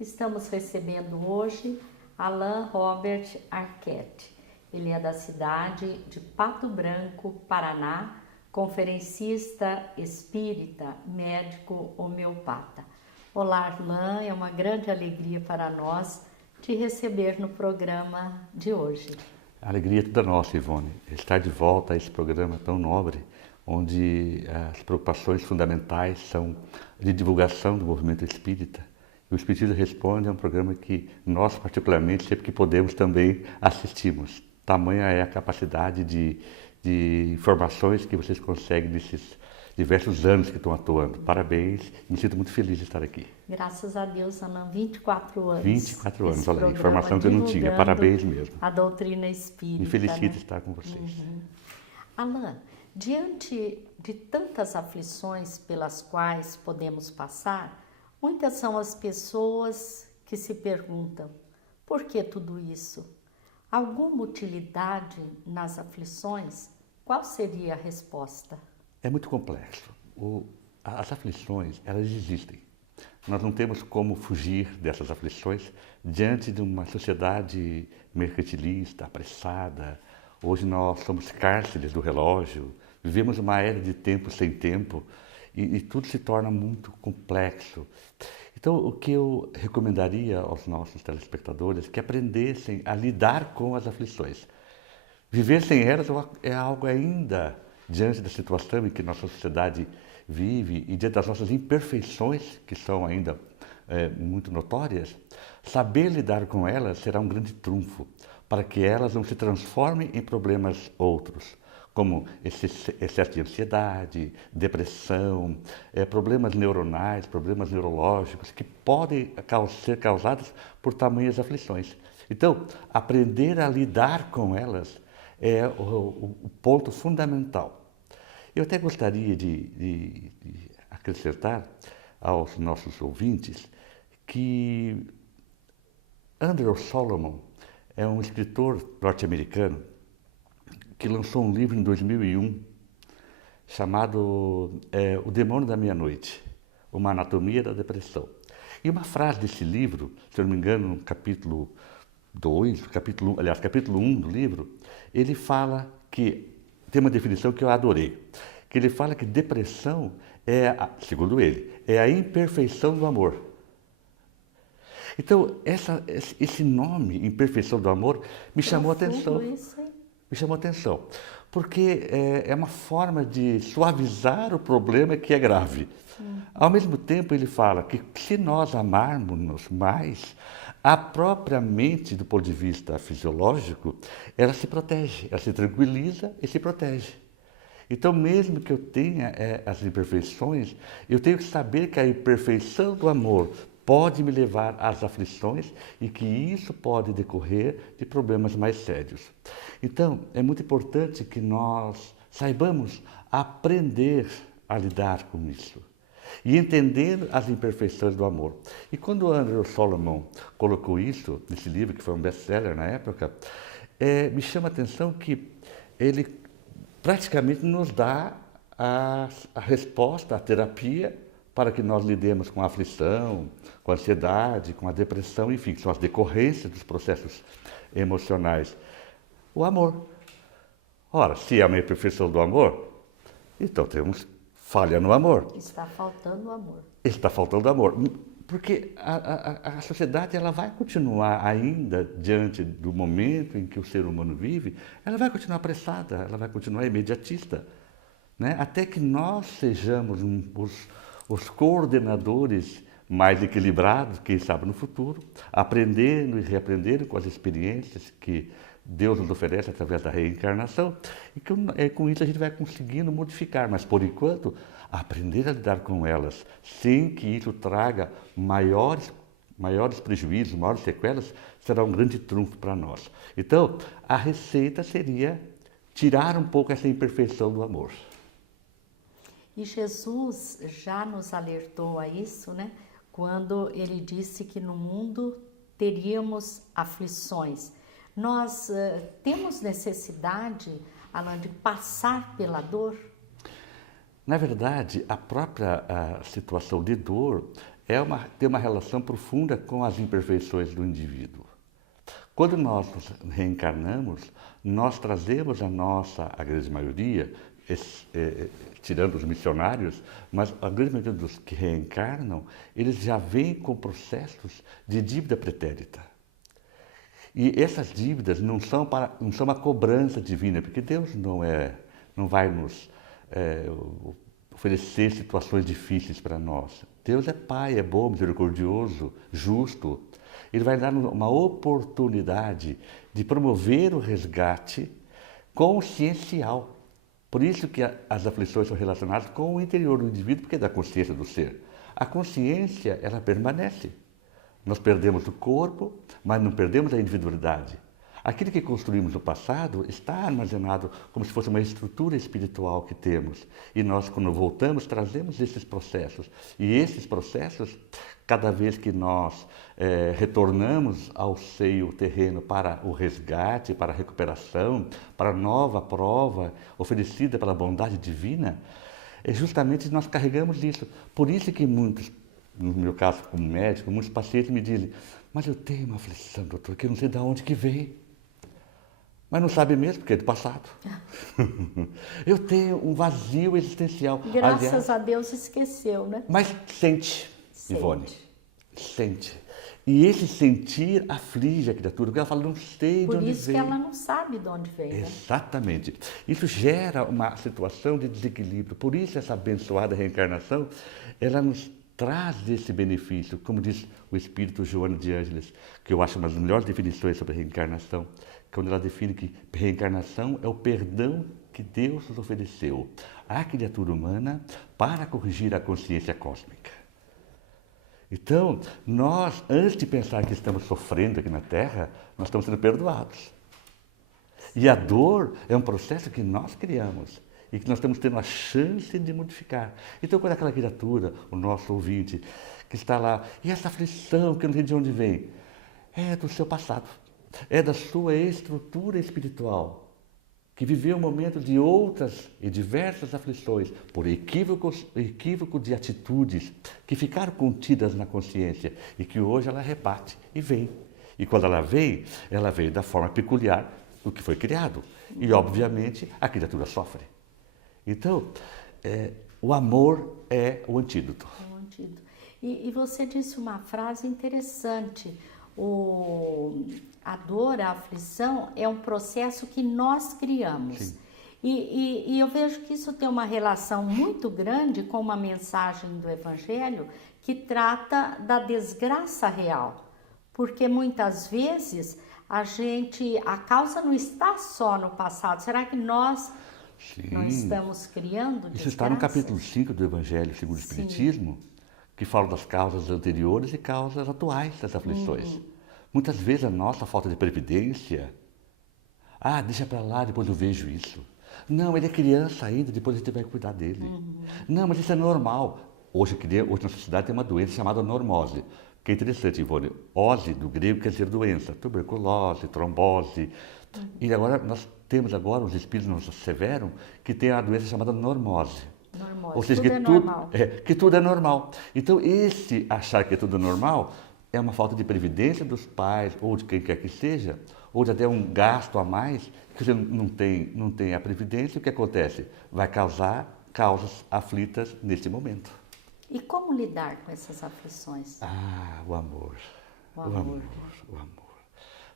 Estamos recebendo hoje Alain Robert Arquette. Ele é da cidade de Pato Branco, Paraná, conferencista espírita, médico homeopata. Olá, Alain, é uma grande alegria para nós te receber no programa de hoje. A alegria é toda nossa, Ivone, estar de volta a esse programa tão nobre, onde as preocupações fundamentais são de divulgação do movimento espírita. E o Espiritismo Responde é um programa que nós, particularmente, sempre que podemos, também assistimos. Tamanha é a capacidade de informações que vocês conseguem nesses diversos anos que estão atuando. Parabéns, me sinto muito feliz de estar aqui. Graças a Deus, Ana, 24 anos. 24 anos, olha aí, informação que eu não tinha. Parabéns mesmo. A doutrina espírita. Me felicito né? estar com vocês. Alain, diante de tantas aflições pelas quais podemos passar, muitas são as pessoas que se perguntam: por que tudo isso? Alguma utilidade nas aflições? Qual seria a resposta? É muito complexo. As aflições, elas existem. Nós não temos como fugir dessas aflições diante de uma sociedade mercantilista, apressada. Hoje nós somos cárceres do relógio, vivemos uma era de tempo sem tempo e tudo se torna muito complexo. Então, o que eu recomendaria aos nossos telespectadores é que aprendessem a lidar com as aflições. Viver sem elas é algo ainda, diante da situação em que nossa sociedade vive e diante das nossas imperfeições, que são ainda muito notórias, saber lidar com elas será um grande trunfo para que elas não se transformem em problemas outros, como excesso de ansiedade, depressão, problemas neuronais, problemas neurológicos, que podem ser causados por tamanhas aflições. Então, aprender a lidar com elas é o ponto fundamental. Eu até gostaria de acrescentar aos nossos ouvintes que Andrew Solomon é um escritor norte-americano que lançou um livro em 2001 chamado O Demônio da Meia-Noite, Uma Anatomia da Depressão. E uma frase desse livro, se eu não me engano, no capítulo 2, capítulo 1 do livro, ele fala que, tem uma definição que eu adorei, que ele fala que depressão segundo ele, é a imperfeição do amor. Então, esse nome, imperfeição do amor, me chamou a atenção. Me chamou a atenção, porque é uma forma de suavizar o problema que é grave. Ao mesmo tempo, ele fala que se nós amarmos mais, a própria mente, do ponto de vista fisiológico, ela se protege, ela se tranquiliza e se protege. Então, mesmo que eu tenha as imperfeições, eu tenho que saber que a imperfeição do amor pode me levar às aflições e que isso pode decorrer de problemas mais sérios. Então, é muito importante que nós saibamos aprender a lidar com isso e entender as imperfeições do amor. E quando Andrew Solomon colocou isso nesse livro, que foi um best-seller na época, me chama a atenção que ele praticamente nos dá a resposta, a terapia, para que nós lidemos com a aflição, com a ansiedade, com a depressão, enfim, que são as decorrências dos processos emocionais. O amor. Ora, se é uma imperfeição do amor, então temos falha no amor. Está faltando amor. Está faltando amor. Porque a sociedade ela vai continuar ainda, diante do momento em que o ser humano vive, ela vai continuar apressada, ela vai continuar imediatista, né? Até que nós sejamos os coordenadores mais equilibrados, quem sabe no futuro, aprendendo e reaprendendo com as experiências que Deus nos oferece através da reencarnação, e com isso a gente vai conseguindo modificar, mas por enquanto, aprender a lidar com elas, sem que isso traga maiores prejuízos, maiores sequelas, será um grande trunfo para nós. Então, a receita seria tirar um pouco essa imperfeição do amor. E Jesus já nos alertou a isso, né? Quando ele disse que no mundo teríamos aflições. Nós temos necessidade, Alain, de passar pela dor? Na verdade, a própria situação de dor tem uma relação profunda com as imperfeições do indivíduo. Quando nós nos reencarnamos, nós trazemos a grande maioria, tirando os missionários, mas a grande maioria dos que reencarnam, eles já vêm com processos de dívida pretérita. E essas dívidas não são uma cobrança divina, porque Deus não vai nos oferecer situações difíceis para nós. Deus é Pai, é bom, misericordioso, justo. Ele vai dar uma oportunidade de promover o resgate consciencial. Por isso que as aflições são relacionadas com o interior do indivíduo, porque é da consciência do ser. A consciência, ela permanece. Nós perdemos o corpo, mas não perdemos a individualidade. Aquilo que construímos no passado está armazenado como se fosse uma estrutura espiritual que temos. E nós, quando voltamos, trazemos esses processos. E esses processos, cada vez que nós retornamos ao seio terreno para o resgate, para a recuperação, para a nova prova oferecida pela bondade divina, justamente nós carregamos isso. Por isso que muitos, no meu caso como médico, muitos pacientes me dizem: mas eu tenho uma aflição, doutor, que eu não sei de onde que veio. Mas não sabe mesmo, porque é do passado. Eu tenho um vazio existencial. Graças a Deus esqueceu, né? Mas sente, Ivone, sente. E esse sentir aflige a criatura, porque ela fala, não sei de onde veio. Por isso que ela não sabe de onde veio. Exatamente. Né? Isso gera uma situação de desequilíbrio. Por isso essa abençoada reencarnação, ela nos traz esse benefício, como diz o espírito Joana de Ângeles, que eu acho uma das melhores definições sobre reencarnação, quando ela define que reencarnação é o perdão que Deus nos ofereceu à criatura humana para corrigir a consciência cósmica. Então, nós, antes de pensar que estamos sofrendo aqui na Terra, nós estamos sendo perdoados. E a dor é um processo que nós criamos e que nós estamos tendo a chance de modificar. Então, quando aquela criatura, o nosso ouvinte, que está lá, e essa aflição que eu não sei de onde vem, é do seu passado. É da sua estrutura espiritual, que viveu um momento de outras e diversas aflições, por equívoco de atitudes que ficaram contidas na consciência e que hoje ela rebate e vem. E quando ela veio da forma peculiar do que foi criado. E, obviamente, a criatura sofre. Então, o amor é o antídoto. É o antídoto. E você disse uma frase interessante. A dor, a aflição é um processo que nós criamos. E eu vejo que isso tem uma relação muito grande com uma mensagem do Evangelho que trata da desgraça real. Porque muitas vezes a causa não está só no passado. Será que nós não estamos criando desgraças? Isso está no capítulo 5 do Evangelho segundo o Espiritismo, que fala das causas anteriores e causas atuais das aflições. Muitas vezes a nossa falta de previdência, deixa para lá, depois eu vejo isso. Não, ele é criança ainda, depois a gente vai cuidar dele. Não, mas isso é normal. Hoje na sociedade tem uma doença chamada normose, que é interessante, Ivone. Ose, do grego, quer dizer doença. Tuberculose, trombose. E agora nós temos os espíritos nos asseveram que tem a doença chamada normose. Normose. Ou seja, tudo é normal. Que tudo é normal. Então, esse achar que é tudo normal é uma falta de previdência dos pais, ou de quem quer que seja, ou de até um gasto a mais, que você não tem a previdência, o que acontece? Vai causar causas aflitas nesse momento. E como lidar com essas aflições? O amor. O amor.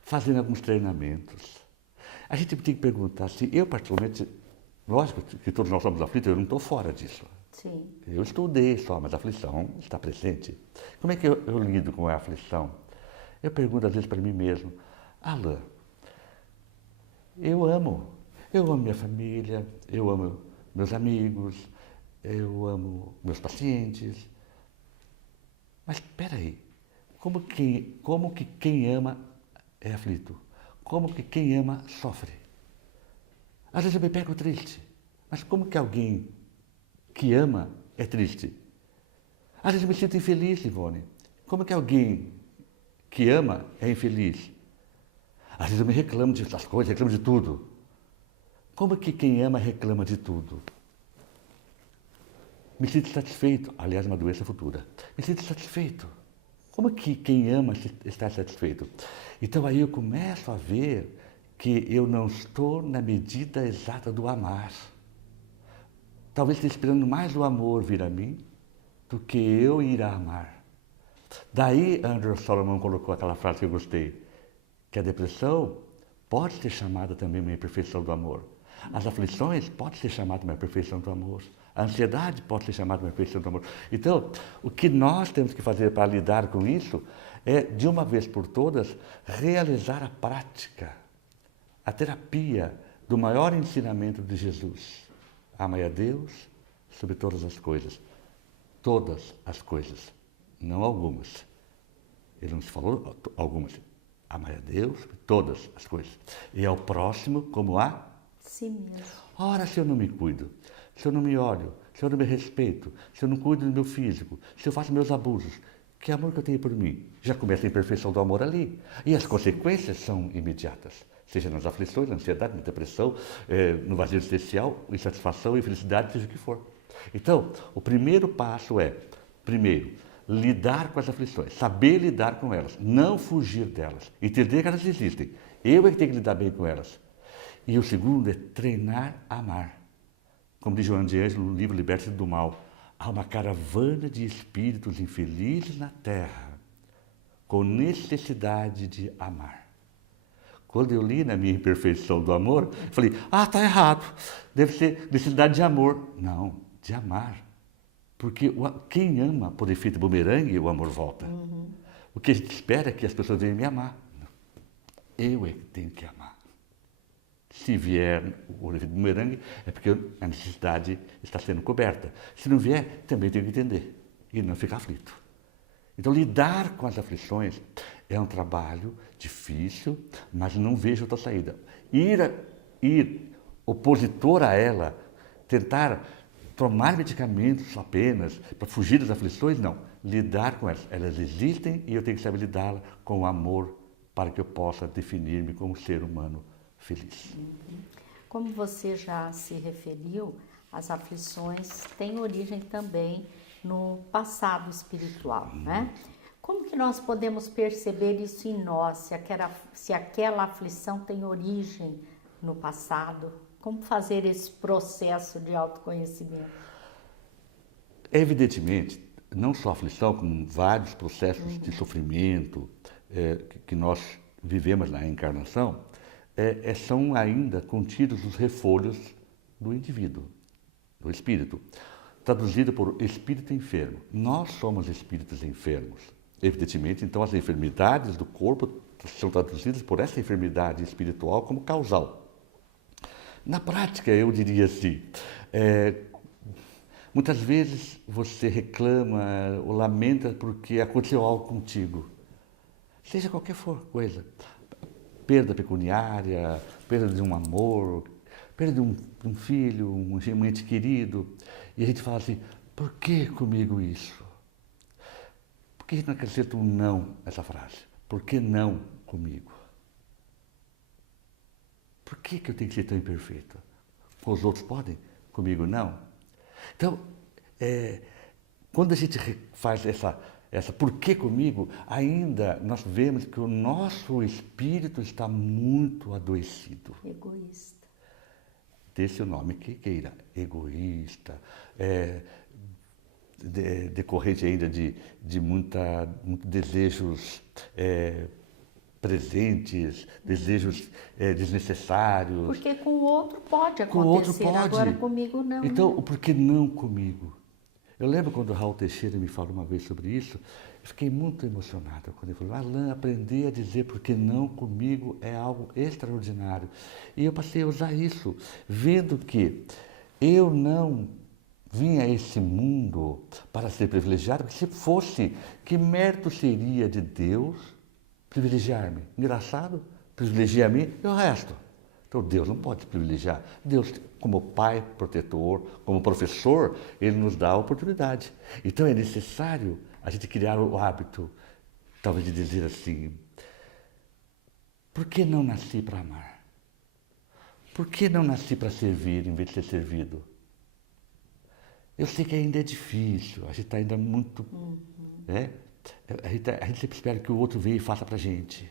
Fazendo alguns treinamentos. A gente tem que perguntar se eu, particularmente, lógico que todos nós somos aflitos, eu não estou fora disso. Sim. Eu estudei só, mas a aflição está presente. Como é que eu lido com a aflição? Eu pergunto às vezes para mim mesmo, Alain, eu amo minha família, eu amo meus amigos, eu amo meus pacientes. Mas espera aí, como que quem ama é aflito? Como que quem ama sofre? Às vezes eu me pego triste, mas como que alguém que ama é triste? Às vezes eu me sinto infeliz, Ivone. Como que alguém que ama é infeliz? Às vezes eu me reclamo das coisas, reclamo de tudo. Como que quem ama reclama de tudo? Me sinto satisfeito. Aliás, uma doença futura. Me sinto satisfeito. Como que quem ama está satisfeito? Então aí eu começo a ver que eu não estou na medida exata do amar. Talvez esteja esperando mais o amor vir a mim do que eu ir a amar. Daí Andrew Solomon colocou aquela frase que eu gostei, que a depressão pode ser chamada também uma imperfeição do amor. As aflições podem ser chamadas uma imperfeição do amor. A ansiedade pode ser chamada uma imperfeição do amor. Então, o que nós temos que fazer para lidar com isso é, de uma vez por todas, realizar a prática, a terapia do maior ensinamento de Jesus. Amai a Deus sobre todas as coisas. Todas as coisas, não algumas. Ele não se falou algumas. Amai a Deus sobre todas as coisas. E ao próximo como a si mesmo. Ora, se eu não me cuido, se eu não me olho, se eu não me respeito, se eu não cuido do meu físico, se eu faço meus abusos, que amor que eu tenho por mim? Já começa a imperfeição do amor ali. E as consequências são imediatas. Seja nas aflições, na ansiedade, na depressão, no vazio existencial, insatisfação, infelicidade, seja o que for. Então, o primeiro passo é, primeiro, lidar com as aflições, saber lidar com elas, não fugir delas, entender que elas existem. Eu é que tenho que lidar bem com elas. E o segundo é treinar a amar. Como diz Joana de Ângelo no livro Liberte-se do Mal, há uma caravana de espíritos infelizes na Terra, com necessidade de amar. Quando eu li na minha imperfeição do amor, eu falei, está errado, deve ser necessidade de amor. Não, de amar. Porque quem ama, por efeito bumerangue, o amor volta. O que a gente espera é que as pessoas venham me amar. Eu é que tenho que amar. Se vier o efeito bumerangue, é porque a necessidade está sendo coberta. Se não vier, também tenho que entender e não ficar aflito. Então, lidar com as aflições é um trabalho difícil, mas não vejo outra saída. Ir opositor a ela, tentar tomar medicamentos apenas para fugir das aflições, não. Lidar com elas. Elas existem e eu tenho que saber lidar com o amor para que eu possa definir-me como ser humano feliz. Como você já se referiu, as aflições têm origem também no passado espiritual, né? Como que nós podemos perceber isso em nós, se aquela aflição tem origem no passado? Como fazer esse processo de autoconhecimento? Evidentemente, não só a aflição, como vários processos de sofrimento que nós vivemos na encarnação, são ainda contidos os refolhos do indivíduo, do espírito. Traduzido por espírito enfermo. Nós somos espíritos enfermos. Evidentemente, então, as enfermidades do corpo são traduzidas por essa enfermidade espiritual como causal. Na prática, eu diria assim, muitas vezes você reclama ou lamenta porque aconteceu algo contigo. Seja qualquer coisa. Perda pecuniária, perda de um amor, perda de um filho, um ente querido. E a gente fala assim, por que comigo isso? Por que a gente não acrescenta um não nessa frase? Por que não comigo? Por que eu tenho que ser tão imperfeito? Os outros podem, comigo não? Então, quando a gente faz essa por que comigo, ainda nós vemos que o nosso espírito está muito adoecido. Egoísta. Desse o nome que queira, egoísta, decorrente ainda de muitos desejos presentes, desejos desnecessários. Porque com o outro pode acontecer, Com o outro pode. Agora comigo não. Então, né? por que não comigo? Eu lembro quando o Raul Teixeira me falou uma vez sobre isso, eu fiquei muito emocionado quando ele falou, Alain, aprender a dizer por que não comigo é algo extraordinário. E eu passei a usar isso, vendo que eu não vim a esse mundo para ser privilegiado, porque se fosse, que mérito seria de Deus privilegiar-me? Engraçado, privilegia a mim e o resto. Então Deus não pode privilegiar. Deus, como pai protetor, como professor, ele nos dá a oportunidade. Então é necessário a gente criar o hábito, talvez de dizer assim, por que não nasci para amar? Por que não nasci para servir em vez de ser servido? Eu sei que ainda é difícil, a gente está ainda muito... Né? A gente sempre espera que o outro venha e faça para a gente.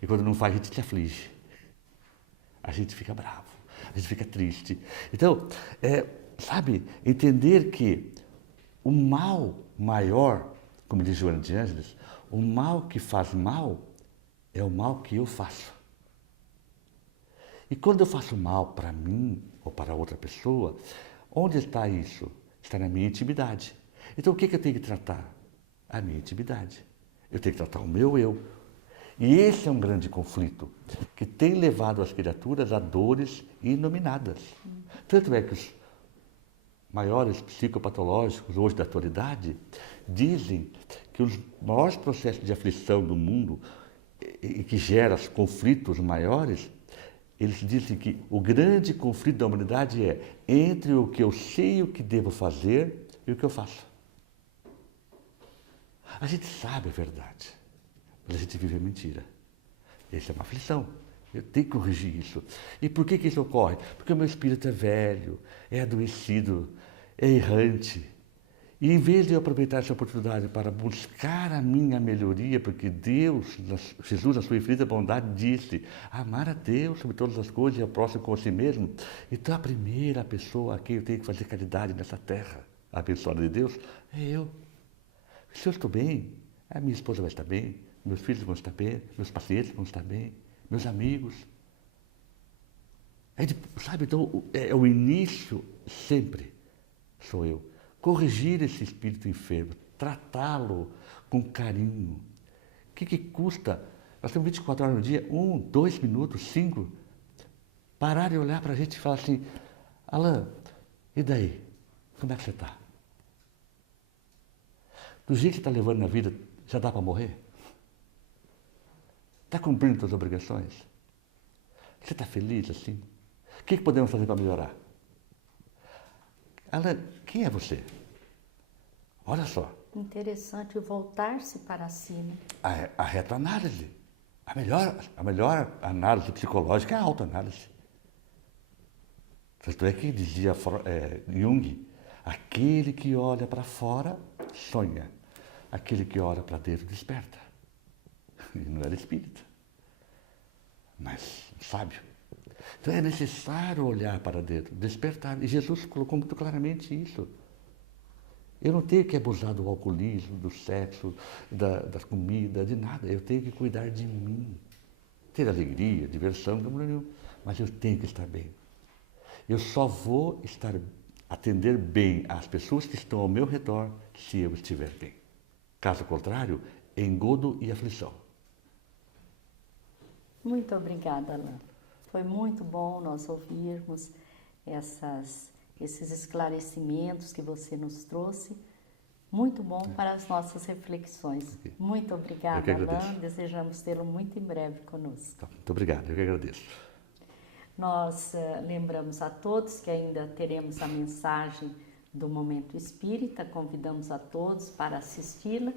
E quando não faz, a gente se aflige. A gente fica bravo, a gente fica triste. Então, sabe, entender que o mal maior, como diz Joana de Ângeles, o mal que faz mal é o mal que eu faço. E quando eu faço mal para mim ou para outra pessoa, onde está isso? Está na minha intimidade. Então o que eu tenho que tratar? A minha intimidade. Eu tenho que tratar o meu eu. E esse é um grande conflito que tem levado as criaturas a dores inominadas. Tanto é que os maiores psicopatológicos hoje da atualidade dizem que os maiores processos de aflição do mundo e que geram os conflitos maiores, eles dizem que o grande conflito da humanidade é entre o que eu sei o que devo fazer e o que eu faço. A gente sabe a verdade, mas a gente vive a mentira. Essa é uma aflição. Eu tenho que corrigir isso. E por que isso ocorre? Porque o meu espírito é velho, é adoecido, é errante. E em vez de eu aproveitar essa oportunidade para buscar a minha melhoria, porque Deus, Jesus, na sua infinita bondade, disse amar a Deus sobre todas as coisas e ao próximo como a si mesmo. Então a primeira pessoa a quem eu tenho que fazer caridade nessa terra, abençoada de Deus, é eu. Se eu estou bem, a minha esposa vai estar bem, meus filhos vão estar bem, meus pacientes vão estar bem, meus amigos. Sabe, então é o início sempre, sou eu. Corrigir esse espírito enfermo, tratá-lo com carinho. O que custa? Nós temos 24 horas no dia, 1, 2 minutos, 5. Parar e olhar para a gente e falar assim, Alain, e daí? Como é que você está? Do jeito que está levando na vida, já dá para morrer? Está cumprindo suas obrigações? Você está feliz assim? O que podemos fazer para melhorar? Alain, quem é você? Olha só. Interessante voltar-se para si, né? A retroanálise. A melhor análise psicológica é a autoanálise. Tanto é que dizia Jung, aquele que olha para fora sonha, aquele que olha para dentro desperta. Ele não era espírita, mas sábio. Então é necessário olhar para dentro, despertar. E Jesus colocou muito claramente isso. Eu não tenho que abusar do alcoolismo, do sexo, da comida, de nada. Eu tenho que cuidar de mim. Ter alegria, diversão, não, mas eu tenho que estar bem. Eu só vou atender bem às pessoas que estão ao meu redor se eu estiver bem. Caso contrário, engodo e aflição. Muito obrigada, Alain. Foi muito bom nós ouvirmos esses esclarecimentos que você nos trouxe. Muito bom para as nossas reflexões. Muito obrigada, Alain. Desejamos tê-lo muito em breve conosco. Muito obrigado, eu que agradeço. Nós lembramos a todos que ainda teremos a mensagem do Momento Espírita. Convidamos a todos para assisti-la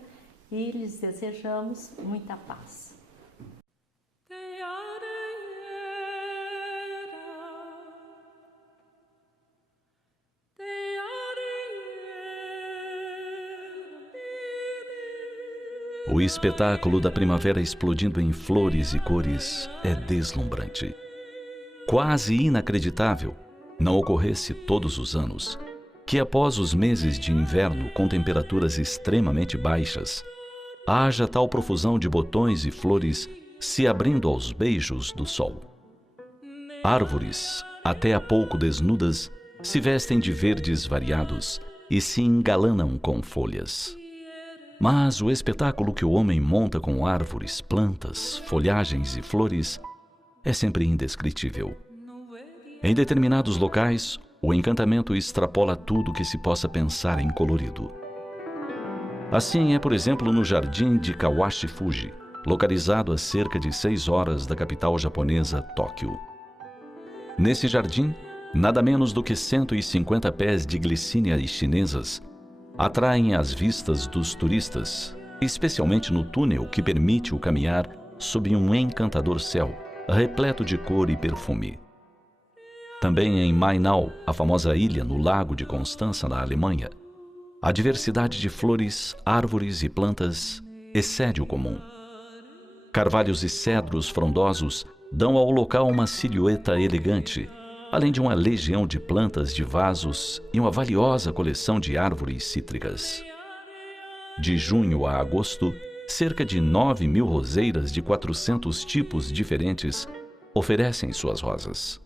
e lhes desejamos muita paz. O espetáculo da primavera explodindo em flores e cores é deslumbrante. Quase inacreditável, não ocorresse todos os anos, que após os meses de inverno com temperaturas extremamente baixas, haja tal profusão de botões e flores se abrindo aos beijos do sol. Árvores, até há pouco desnudas, se vestem de verdes variados e se engalanam com folhas. Mas o espetáculo que o homem monta com árvores, plantas, folhagens e flores é sempre indescritível. Em determinados locais, o encantamento extrapola tudo que se possa pensar em colorido. Assim é, por exemplo, no jardim de Kawashi Fuji, localizado a cerca de 6 horas da capital japonesa, Tóquio. Nesse jardim, nada menos do que 150 pés de glicínias chinesas atraem as vistas dos turistas, especialmente no túnel que permite o caminhar sob um encantador céu, repleto de cor e perfume. Também em Mainau, a famosa ilha no Lago de Constança, na Alemanha, a diversidade de flores, árvores e plantas excede o comum. Carvalhos e cedros frondosos dão ao local uma silhueta elegante, além de uma legião de plantas de vasos e uma valiosa coleção de árvores cítricas. De junho a agosto, cerca de 9.000 roseiras de 400 tipos diferentes oferecem suas rosas.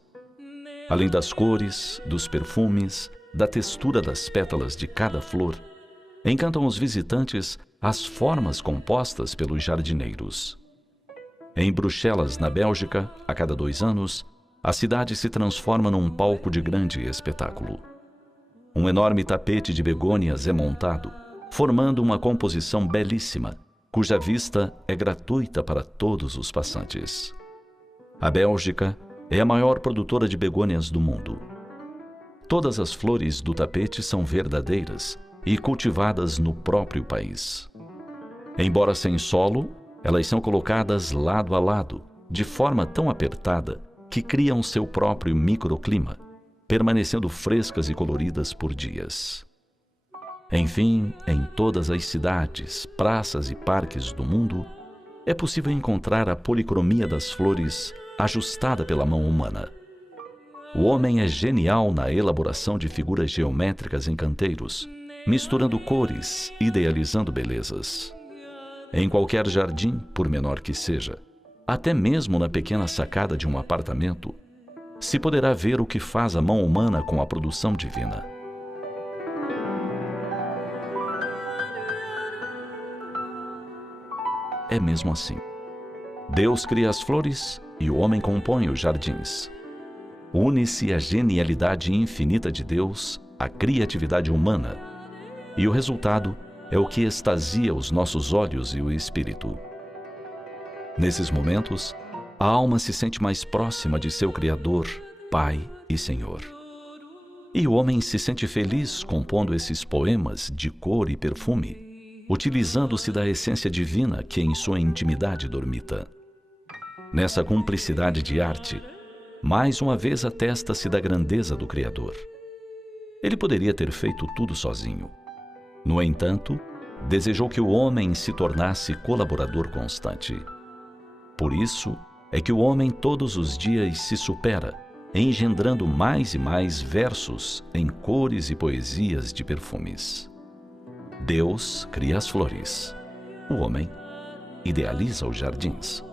Além das cores, dos perfumes, da textura das pétalas de cada flor, encantam os visitantes as formas compostas pelos jardineiros. Em Bruxelas, na Bélgica, a cada 2 anos, a cidade se transforma num palco de grande espetáculo. Um enorme tapete de begônias é montado, formando uma composição belíssima, cuja vista é gratuita para todos os passantes. A Bélgica é a maior produtora de begônias do mundo. Todas as flores do tapete são verdadeiras e cultivadas no próprio país. Embora sem solo, elas são colocadas lado a lado, de forma tão apertada que criam seu próprio microclima, permanecendo frescas e coloridas por dias. Enfim, em todas as cidades, praças e parques do mundo, é possível encontrar a policromia das flores ajustada pela mão humana. O homem é genial na elaboração de figuras geométricas em canteiros, misturando cores, idealizando belezas. Em qualquer jardim, por menor que seja, até mesmo na pequena sacada de um apartamento, se poderá ver o que faz a mão humana com a produção divina. É mesmo assim. Deus cria as flores e o homem compõe os jardins. Une-se a genialidade infinita de Deus à criatividade humana, e o resultado é o que extasia os nossos olhos e o espírito. Nesses momentos, a alma se sente mais próxima de seu Criador, Pai e Senhor. E o homem se sente feliz compondo esses poemas de cor e perfume, utilizando-se da essência divina que em sua intimidade dormita. Nessa cumplicidade de arte, mais uma vez atesta-se da grandeza do Criador. Ele poderia ter feito tudo sozinho. No entanto, desejou que o homem se tornasse colaborador constante. Por isso é que o homem todos os dias se supera, engendrando mais e mais versos em cores e poesias de perfumes. Deus cria as flores. O homem idealiza os jardins.